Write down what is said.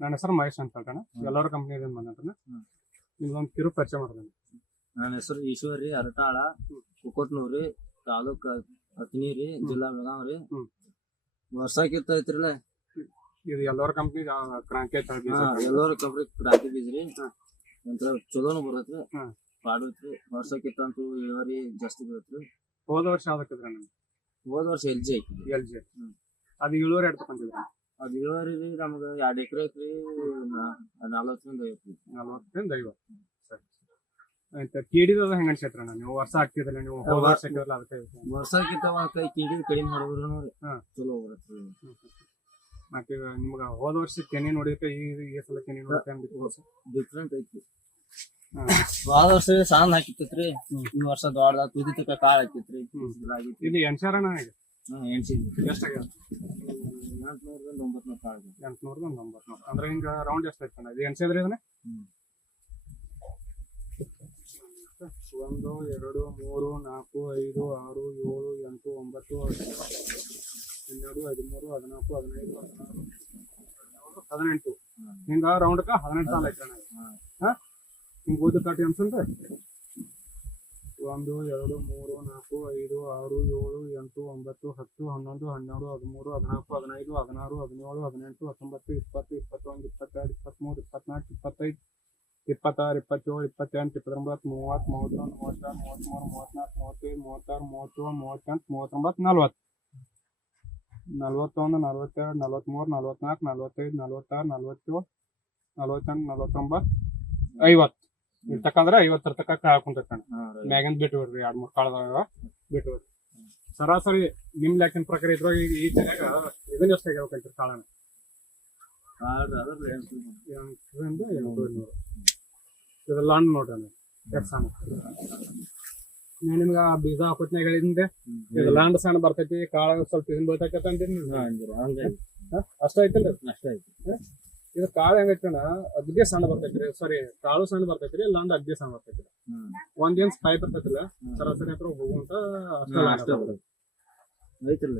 ನನ್ನ ಹೆಸರು ಮಹೇಶ್ ಅಂತ ಹೇಳ್ತಾನೆ. ಎಲ್ಲರ ಕಂಪ್ನಿಯಿಂದ ಬಂದಣ್ಣ. ನಿಮ್ದೊಂದು ಕಿರು ಪರಿಚಯ ಮಾಡ್ತಾನೆ. ನನ್ನ ಹೆಸರು ಈಶ್ವರಿ ಅರಟಾಳ, ಕುಕೋಟ್ನೂರಿ, ತಾಲೂಕ್ ಅಕ್ನೀರಿ, ಜಿಲ್ಲಾ ಬೆಳಗಾವಿ ರೀ. ವರ್ಷಕ್ಕಿತ್ತ ಐತ್ರಿಲ್ಲ ಇದು ಎಲ್ಲರ ಕಂಪ್ನಿ ಕ್ರಾಂತಿ ಎಲ್ಲರ ಕಂಪ್ನಿ ಕ್ರಾಂತಿ ಬೀಜ ರೀ. ನಂತರ ಚಲೋನು ಬರತ್ರಿ, ಪಾಡತ್ರಿ. ವರ್ಷಕ್ಕಿತ್ತಂತೂ ಇಳುವರಿ ಜಾಸ್ತಿ ಬರತ್ರಿ. ಹೋದ ವರ್ಷ ಯಾವ್ದಕ್ಕಿದ್ರ ನಮ್ಗೆ? ಹೋದ ವರ್ಷ LG ಐತಿ. LG ಅದು ಇಳುವರಿ ಎಡ್ ತಗೊಂಡಿದ್ರ? ಅದ್ ಇಳುವರಿ ರೀ ನಮ್ಗೆ 2 ಎಕರೆ ಐತ್ರಿ, 40-50. 40-50. ಸರಿ. ಆಯ್ತಾ, ಕೀಡಿದ ಹೆಂಗ ಅನ್ಸೈತ್ರ? ನೀವು ವರ್ಷ ಹಾಕ್ತಿದ್ರಲ್ಲ, ನೀವು ಹೋದ ವರ್ಷ ಹಾಕಿದ್ರಲ್ಲ, ಅದಕ್ಕೆ ವರ್ಷಕ್ಕಿಂತ ಕೈ ಕಿಡಿ ಕಡಿಮೆ ಮಾಡಿದ್ರು ಚಲೋ ಬರತ್ರಿ. ಮತ್ತೆ ನಿಮ್ಗ ಹೋದ ವರ್ಷ ಕೆನೆ ನೋಡಿದ್ರೆ ಈ ಸಲ ಕೆನೆ ನೋಡಕ್ಕೆ ಡಿಫ್ರೆಂಟ್ ಐತಿ. ಹೋದ ವರ್ಷ ಸಾಂದ್ ಹಾಕಿತ್ತೈತ್ರಿ, ಈ ವರ್ಷ ದೊಡ್ಡದ ತುದಿ ತಕ ಕಾಳು ಹಾಕಿತ್ರಿ. ಇದು ಎಣ್ಸಾರಣ ಈಗ ಎಣ್ಸಿದ್ರಿ ಎಷ್ಟಾಗ್ಯಾವ? 800-900 ಕಾಳು. 800-900 ಅಂದ್ರೆ ಹಿಂಗ ರೌಂಡ್ ಎಷ್ಟು ಐತಣ್ಣ? ಇದು ಎಣ್ಸಿದ್ರಿ ಇದನ್ನ? 1 2 3 4 5 6 7 8 9 12 13 14 15 16 ಹಿಂಗ ರೌಂಡ್ಕ 18 ಸಾಲ ಐತಣ್ಣ. ಹಿಂಗ ಓದಿ ಕಾಟಿ ಅನ್ಸನ್ರಿ. 1 2 3 4 5 6 7 8 9 10 11 12 13 14 15 16 17 18 19 20 21 22 23 24 25 26 27 28 29 30 31 32 33 34 35 36 37 38 41 42 43 44 45 46 47 48 ಇಲ್ಲಿ ತಕಂದ್ರೆ 50 ತಕ ಕಾಳು ಕುಂತೈತಣ್ಣ. ಮ್ಯಾಗಿಂದ ಬಿಟ್ಟು ಬಿಡ್ರಿ, 2-3 ಕಾಳದಾಗ ಬಿಟ್ಟು ಬಿಡ್ರಿ. ಸರಾಸರಿ ನಿಮ್ ಲೆಕ್ಕನ ಪ್ರಕಾರ ಇದ್ರಾಗ ಈ ತಲೆಯಾಗ ಇದನ್ನ ಎಷ್ಟು ಆಗ್ಯಾವಕೈತ್ರಿ ಕಾಳನ? 800-800. ಇದು ಲಾಂಡ್ ನೋಡ್ರಿ ಎಷ್ಟು ಸಣ್ಣ. ನೀವು ನಿಮ್ಗೆ ಆ ಬೀಜ ಹಾಕೋತ್ನಾಗ ಹೇಳಿದ್ದೆ ಇದು ಲಾಂಡ್ ಸಣ್ಣ ಬರ್ತೈತಿ, ಕಾಳ ಸ್ವಲ್ಪ ಇದನ್ನ ಬೀಳ್ತೈತೆ ಅಂತೀರಿ. ಅಷ್ಟ ಐತಿಲ್ರಿ? ಅಷ್ಟ ಐತಿ. ಇದು ಕಾಳು ಹೆಂಗೈತಣ್ಣ, ಅಗ್ದಿ ಸಣ್ಣ ಬರ್ತೈತ್ರಿ. ಸಾರಿ, ಕಾಳು ಸಣ್ಣ ಬರ್ತೈತ್ರಿ, ಲಾಂಡ್ ಅಗ್ದಿ ಸಣ್ಣ ಬರ್ತೈತ್ರಿ. 1 ಇಂಚ್ ಪೈಪ್ ಬರ್ತೈತಿಲ್ಲ, ಸರಾಸರಿ ಹತ್ರ ಹೋಗುವಂತ ಅಷ್ಟ ಐತಿಲ್ಲ.